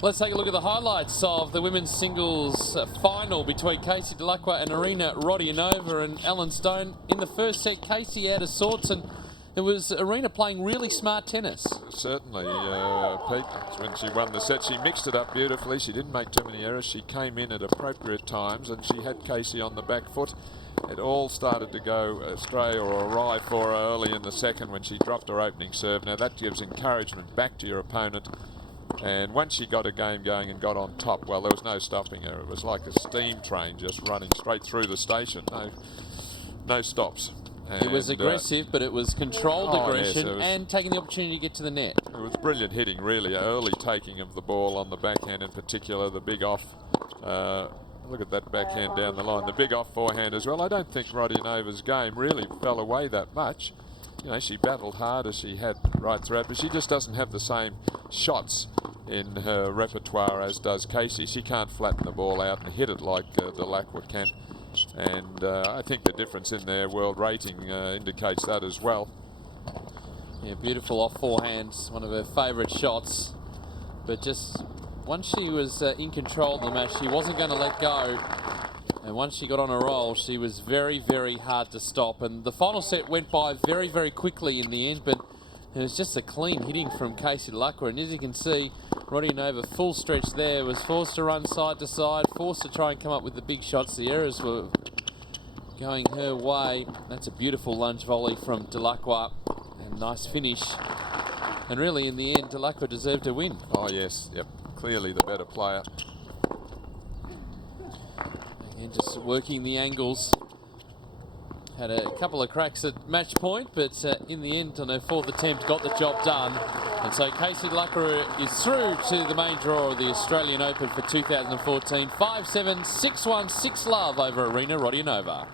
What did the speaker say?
Let's take a look at the highlights of the women's singles final between Casey Dellacqua and Arina Rodionova and Ellen Stone. In the first set, Casey out of sorts, and it was Arina playing really smart tennis. Certainly, Pete, when she won the set, she mixed it up beautifully. She didn't make too many errors. She came in at appropriate times, and she had Casey on the back foot. It all started to go astray or awry for her early in the second when she dropped her opening serve. Now that gives encouragement back to your opponent. And once she got a game going and got on top, well, there was no stopping her. It was like a steam train just running straight through the station. No stops. And it was aggressive, but it was controlled aggression, yes, and taking the opportunity to get to the net. It was brilliant hitting, really. Early taking of the ball on the backhand in particular, the big off. Look at that backhand down the line. The big off forehand as well. I don't think Rodionova's game really fell away that much. You know, she battled hard as she had right throughout, but she just doesn't have the same shots in her repertoire as does Casey. She can't flatten the ball out and hit it like Dellacqua can. And I think the difference in their world rating indicates that as well. Yeah, beautiful off forehands, one of her favourite shots. But just once she was in control of the match, she wasn't going to let go. And once she got on a roll, she was very, very hard to stop. And the final set went by very, very quickly in the end, but it was just a clean hitting from Casey Dellacqua. And as you can see, Rodionova, full stretch there, was forced to run side to side, forced to try and come up with the big shots. The errors were going her way. That's a beautiful lunge volley from Dellacqua, and nice finish. And really, in the end, Dellacqua deserved to win. Oh, yes, yep, clearly the better player. And just working the angles. Had a couple of cracks at match point, but in the end, on her fourth attempt, got the job done. And so Casey Dellacqua is through to the main draw of the Australian Open for 2014. 5-7, 6-1, 6-love over Arina Rodionova.